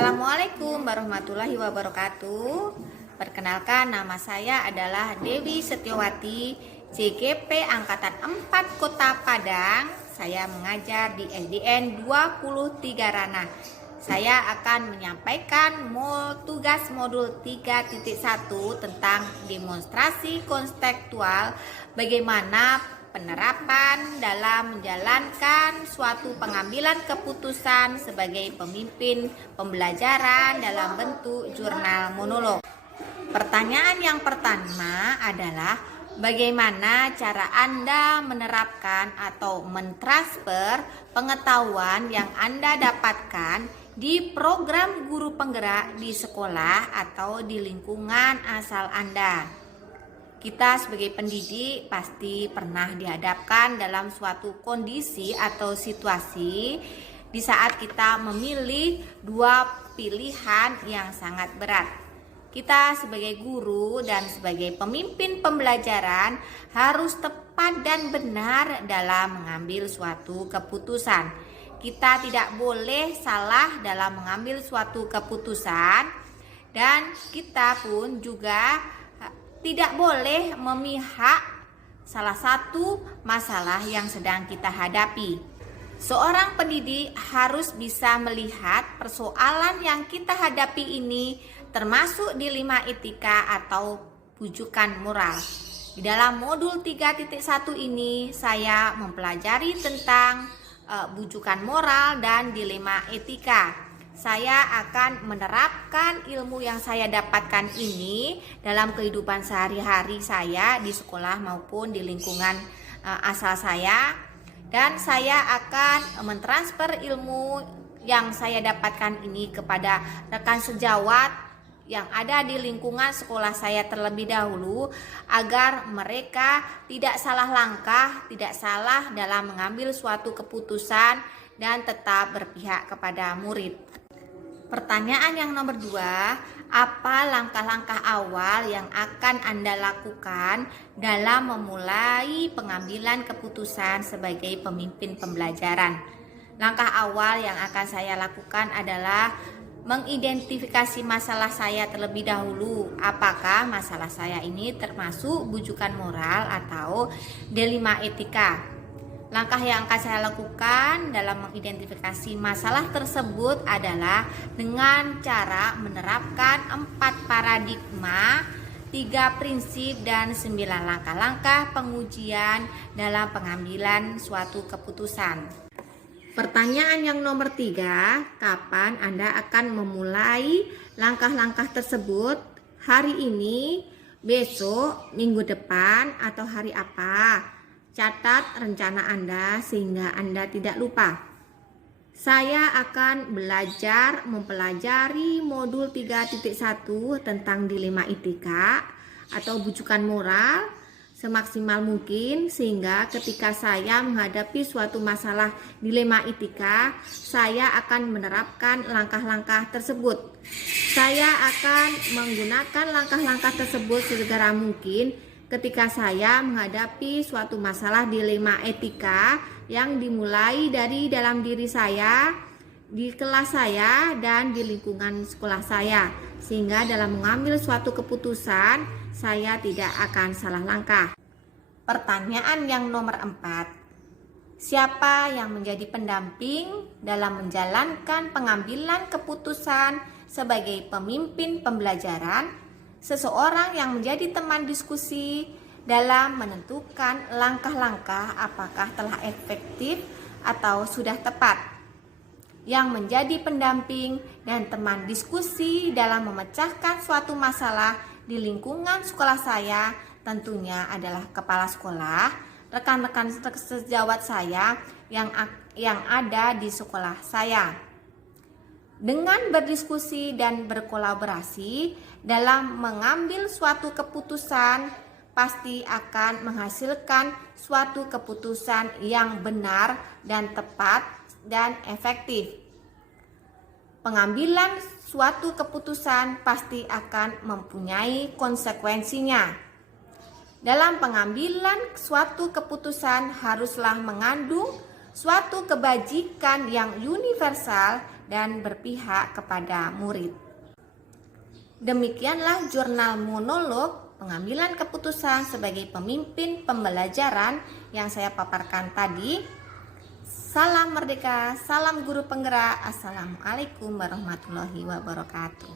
Assalamualaikum warahmatullahi wabarakatuh. Perkenalkan, nama saya adalah Dewi Setiawati, CGP Angkatan 4 Kota Padang. Saya mengajar di SDN 23 Ranah. Saya akan menyampaikan tugas modul 3.1 tentang demonstrasi konstekstual, bagaimana penerapan dalam menjalankan suatu pengambilan keputusan sebagai pemimpin pembelajaran dalam bentuk jurnal monolog. Pertanyaan yang pertama adalah bagaimana cara Anda menerapkan atau mentransfer pengetahuan yang Anda dapatkan di program guru penggerak di sekolah atau di lingkungan asal Anda. Kita sebagai pendidik pasti pernah dihadapkan dalam suatu kondisi atau situasi di saat kita memilih dua pilihan yang sangat berat. Kita sebagai guru dan sebagai pemimpin pembelajaran harus tepat dan benar dalam mengambil suatu keputusan. Kita tidak boleh salah dalam mengambil suatu keputusan, dan kita pun juga tidak boleh memihak salah satu masalah yang sedang kita hadapi. Seorang pendidik harus bisa melihat persoalan yang kita hadapi ini termasuk dilema etika atau bujukan moral. Di dalam modul 3.1 ini saya mempelajari tentang bujukan moral dan dilema etika. Saya akan menerapkan ilmu yang saya dapatkan ini dalam kehidupan sehari-hari saya di sekolah maupun di lingkungan asal saya, dan saya akan mentransfer ilmu yang saya dapatkan ini kepada rekan sejawat yang ada di lingkungan sekolah saya terlebih dahulu, agar mereka tidak salah langkah, tidak salah dalam mengambil suatu keputusan dan tetap berpihak kepada murid. Pertanyaan yang nomor 2, apa langkah-langkah awal yang akan Anda lakukan dalam memulai pengambilan keputusan sebagai pemimpin pembelajaran? Langkah awal yang akan saya lakukan adalah mengidentifikasi masalah saya terlebih dahulu. Apakah masalah saya ini termasuk bujukan moral atau dilema etika? Langkah yang akan saya lakukan dalam mengidentifikasi masalah tersebut adalah dengan cara menerapkan 4 paradigma, 3 prinsip, dan 9 langkah-langkah pengujian dalam pengambilan suatu keputusan. Pertanyaan yang nomor 3, kapan Anda akan memulai langkah-langkah tersebut? Hari ini, besok, minggu depan, atau hari apa? Catat rencana Anda sehingga Anda tidak lupa. Saya akan mempelajari modul 3.1 tentang dilema etika atau bujukan moral semaksimal mungkin, sehingga ketika saya menghadapi suatu masalah dilema etika, saya akan menerapkan langkah-langkah tersebut. Saya akan menggunakan langkah-langkah tersebut segera mungkin ketika saya menghadapi suatu masalah dilema etika yang dimulai dari dalam diri saya, di kelas saya, dan di lingkungan sekolah saya, sehingga dalam mengambil suatu keputusan saya tidak akan salah langkah. Pertanyaan yang nomor 4, siapa yang menjadi pendamping dalam menjalankan pengambilan keputusan sebagai pemimpin pembelajaran? Seseorang yang menjadi teman diskusi dalam menentukan langkah-langkah apakah telah efektif atau sudah tepat. Yang menjadi pendamping dan teman diskusi dalam memecahkan suatu masalah di lingkungan sekolah saya tentunya adalah kepala sekolah, rekan-rekan sejawat saya yang ada di sekolah saya. Dengan berdiskusi dan berkolaborasi dalam mengambil suatu keputusan, pasti akan menghasilkan suatu keputusan yang benar dan tepat dan efektif. Pengambilan suatu keputusan pasti akan mempunyai konsekuensinya. Dalam pengambilan suatu keputusan haruslah mengandung suatu kebajikan yang universal dan berpihak kepada murid. Demikianlah jurnal monolog pengambilan keputusan sebagai pemimpin pembelajaran yang saya paparkan tadi. Salam merdeka, salam guru penggerak. Assalamualaikum warahmatullahi wabarakatuh.